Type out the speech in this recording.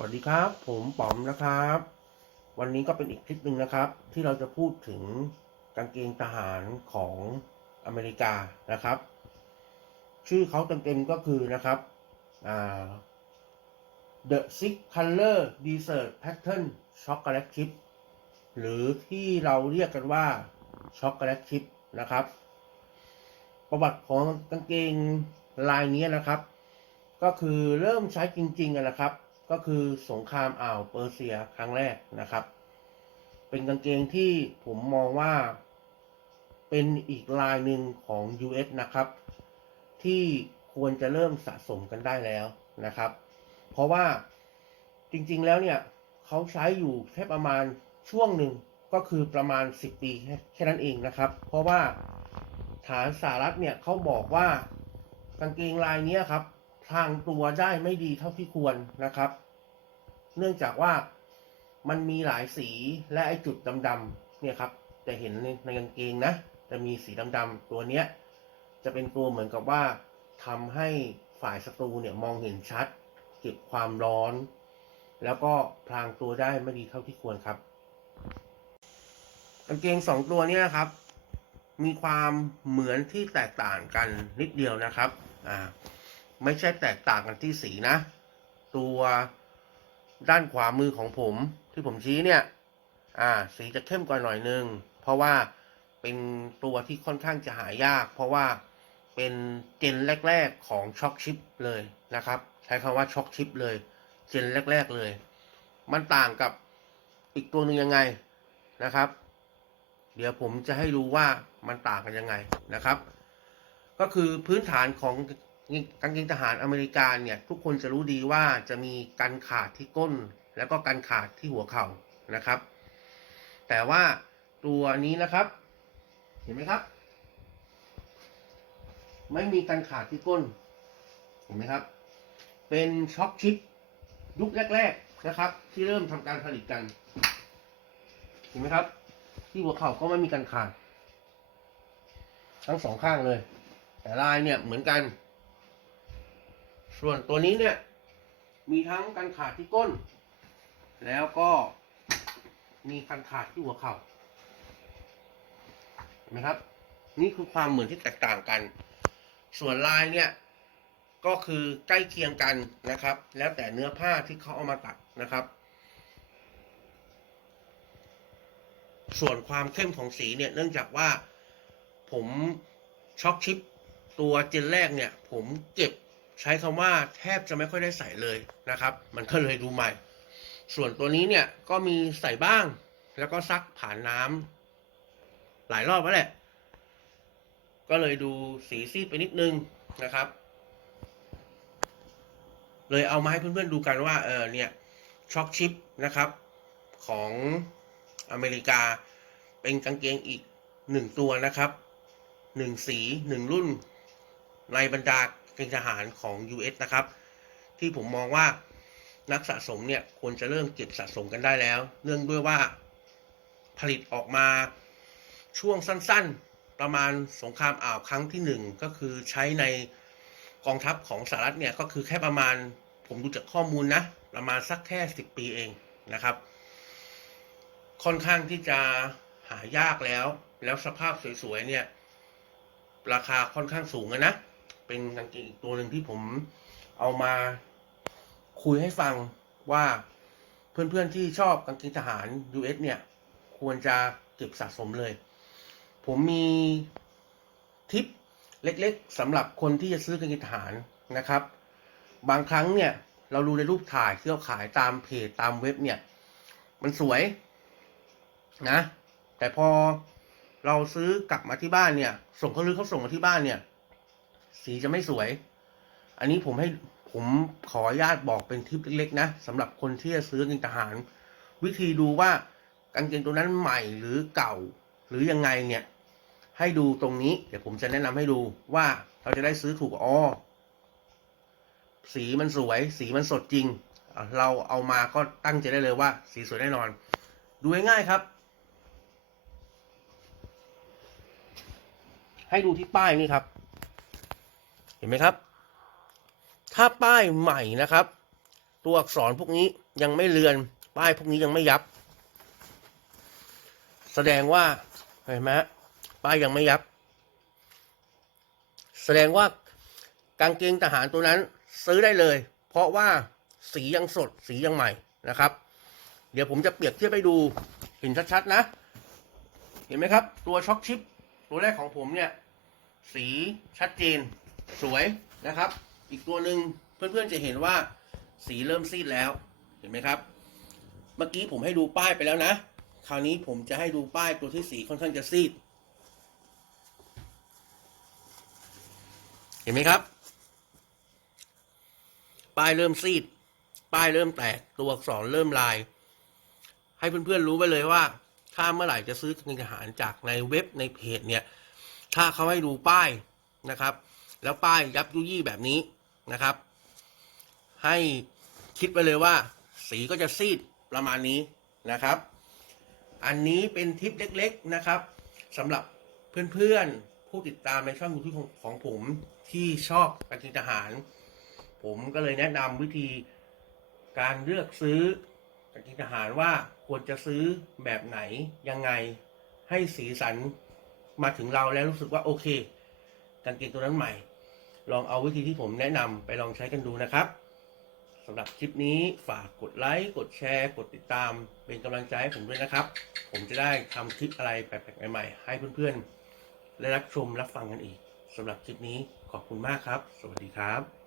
สวัสดีครับ ผมป๋อมนะครับ วันนี้ก็เป็นอีกคลิปหนึ่งนะครับ ที่เราจะพูดถึงกางเกงทหารของอเมริกานะครับ ชื่อเขาเต็มๆก็คือนะครับ The Six Color Desert Pattern Chocolate Chip หรือที่เราเรียกกันว่าช็อกโกแลตชิพนะครับ ประวัติของกางเกงลายนี้นะครับ ก็คือเริ่มใช้จริงๆนะครับ ก็คือสงครามอ่าวเปอร์เซียครั้งแรกนะครับ เป็นกางเกงที่ผมมองว่าเป็นอีกลายหนึ่งของ US นะครับ ที่ควรจะเริ่มสะสมกันได้แล้วนะครับ เพราะว่าจริงๆแล้วเนี่ยเขาใช้อยู่แค่ประมาณช่วงหนึ่งก็คือประมาณ 10 ปีแค่นั้นเองนะครับ เพราะว่าฐานสหรัฐเนี่ยเขาบอกว่ากางเกงลายนี้ครับ ทางตัวได้ไม่ดีเท่าที่ควรนะครับ เนื่องจากว่ามันมีหลายสีและไอจุดดำๆเนี่ยครับ จะเห็นในกางเกงนะ จะมีสีดำๆตัวเนี้ยจะเป็นตัวเหมือนกับว่าทำให้ฝ่ายศัตรูเนี่ยมองเห็นชัด เก็บความร้อน แล้วก็พรางตัวได้ไม่ดีเท่าที่ควรครับกางเกงสองตัวเนี้ครับ มีความเหมือนที่แตกต่างกันนิดเดียวนะครับอ่าไม่ใช่แตกต่างกันที่สีนะ ตัว ด้านขวามือของผมที่ผมชี้เนี่ย อ่า สีจะเข้มกว่าหน่อยนึง เพราะว่าเป็นตัวที่ค่อนข้างจะหายาก เพราะว่าเป็นเจนแรก ๆของช็อคชิปเลยนะครับ ใช้คำว่าช็อคชิปเลย เจนแรก ๆเลย มันต่างกับอีกตัวหนึ่งยังไงนะครับ เดี๋ยวผมจะให้รู้ว่ามันต่างกันยังไงนะครับ ก็คือพื้นฐานของ กางเกงทหารอเมริกาเนี่ยทุกคนจะรู้ดีว่าจะมีกันขาดที่ก้น แล้วก็กันขาดที่หัวเข่านะครับ แต่ว่าตัวนี้นะครับ เห็นไหมครับ ไม่มีกันขาดที่ก้นเห็นไหมครับ เป็นช็อคชิปยุคแรก ๆนะครับ ที่เริ่มทำการผลิตกัน เห็นไหมครับ ที่หัวเข่าก็ไม่มีกันขาด ทั้งสองข้างเลย แต่ลายเนี่ยเหมือนกัน ส่วนตัวนี้เนี่ย มีทั้งกันขาดที่ก้น แล้วก็มีกันขาดที่หัวเข่าเห็นไหมครับ นี่คือความเหมือนที่แตกต่างกัน ส่วนลายเนี่ยก็คือใกล้เคียงกันนะครับ แล้วแต่เนื้อผ้าที่เขาเอามาตัดนะครับ ส่วนความเข้มของสีเนี่ยเนื่องจากว่าผมช็อกชิปตัวเจนแรกเนี่ย ผมเก็บ ใช้คำว่าแทบจะไม่ค่อยได้ใส่เลยนะครับ มันก็เลยดูใหม่ ส่วนตัวนี้เนี่ยก็มีใส่บ้าง แล้วก็ซักผ่านน้ำหลายรอบแล้วแหละ ก็เลยดูสีซีดไปนิดนึงนะครับ เลยเอามาให้เพื่อนๆดูกันว่าเออเนี่ยช็อกชิปนะครับของอเมริกาเป็นกางเกงอีกหนึ่งตัวนะครับหนึ่งสีหนึ่งรุ่น ในบรรดา เกงทหารของ US นะครับ ที่ผมมองว่านักสะสมเนี่ยควรจะเริ่มเก็บสะสมกันได้แล้ว เนื่องด้วยว่าผลิตออกมาช่วงสั้นๆ ประมาณสงครามอ่าวครั้งที่หนึ่งก็คือใช้ในกองทัพของสหรัฐเนี่ยก็คือแค่ประมาณผมดูจากข้อมูลนะประมาณสักแค่สิบปีเองนะครับ ค่อนข้างที่จะหายากแล้ว แล้วสภาพสวยๆเนี่ยราคาค่อนข้างสูงนะ เป็นกางเกงอีกตัวหนึ่งที่ผมเอามาคุยให้ฟังว่าเพื่อนๆที่ชอบกางเกงทหาร US เนี่ย ควรจะเก็บสะสมเลย ผมมีทิปเล็กๆสำหรับคนที่จะซื้อกางเกงทหารนะครับ บางครั้งเนี่ย เราดูในรูปถ่ายที่เขาขายตามเพจตามเว็บเนี่ย มันสวยนะ แต่พอเราซื้อกลับมาที่บ้านเนี่ย ส่งเขาหรือเขาส่งมาที่บ้านเนี่ย สีจะไม่สวย อันนี้ผมให้ผมขออนุญาตบอกเป็นทิปเล็กๆ นะสำหรับคนที่จะซื้อกางเกงทหาร วิธีดูว่ากางเกงตัวนั้นใหม่หรือเก่า หรือยังไงเนี่ย ให้ดูตรงนี้ เดี๋ยวผมจะแนะนำให้ดูว่าเราจะได้ซื้อถูกอ๋อสีมันสวย สีมันสดจริง เราเอามาก็ตั้งใจได้เลยว่า สีสวยแน่นอน ดูง่ายๆครับ ให้ดูที่ป้ายนี่ครับ เห็นไหมครับ ถ้าป้ายใหม่นะครับ ตัวอักษรพวกนี้ยังไม่เลือน ป้ายพวกนี้ยังไม่ยับ แสดงว่าเห็นไหมป้ายยังไม่ยับ แสดงว่ากางเกงทหารตัวนั้นซื้อได้เลย เพราะว่าสียังสดสียังใหม่นะครับ เดี๋ยวผมจะเปรียบเทียบให้ดูเห็นชัดๆนะ เห็นไหมครับ ตัวช็อคชิป ตัวแรกของผมเนี่ย สีชัดเจน สวยนะครับ อีกตัวหนึ่งเพื่อนๆจะเห็นว่าสีเริ่มซีดแล้วเห็นไหมครับ เมื่อกี้ผมให้ดูป้ายไปแล้วนะ คราวนี้ผมจะให้ดูป้ายตัวที่สีค่อนข้างจะซีด เห็นไหมครับ ป้ายเริ่มซีด ป้ายเริ่มแตก ตัวอักษรเริ่มลาย ให้เพื่อนๆรู้ไปเลยว่า ถ้าเมื่อไหร่จะซื้อกางเกงทหารจากในเว็บในเพจเนี่ย ถ้าเขาให้ดูป้ายนะครับ แล้วป้ายยับยุยี่แบบนี้นะครับ ให้คิดไปเลยว่า สีก็จะซีดประมาณนี้นะครับ อันนี้เป็นทิปเล็กๆนะครับสำหรับเพื่อนๆผู้ติดตามในช่องยูทูบของของผมที่ชอบกางเกงทหาร ผมก็เลยแนะนำวิธีการเลือกซื้อกางเกงทหารว่าควรจะซื้อแบบไหนยังไงให้สีสันมาถึงเราแล้วรู้สึกว่าโอเคกางเกงตัวนั้นใหม่ ลองเอาวิธีที่ผมแนะนำไปลองใช้กันดูนะครับสำหรับคลิปนี้ฝากกดไลค์ กดแชร์ กดติดตาม เป็นกำลังใจให้ผมด้วยนะครับ ผมจะได้ทำคลิปอะไรแปลกๆใหม่ๆ ให้เพื่อนๆ ได้รับชมรับฟังกันอีกสำหรับคลิปนี้ขอบคุณมากครับ สวัสดีครับ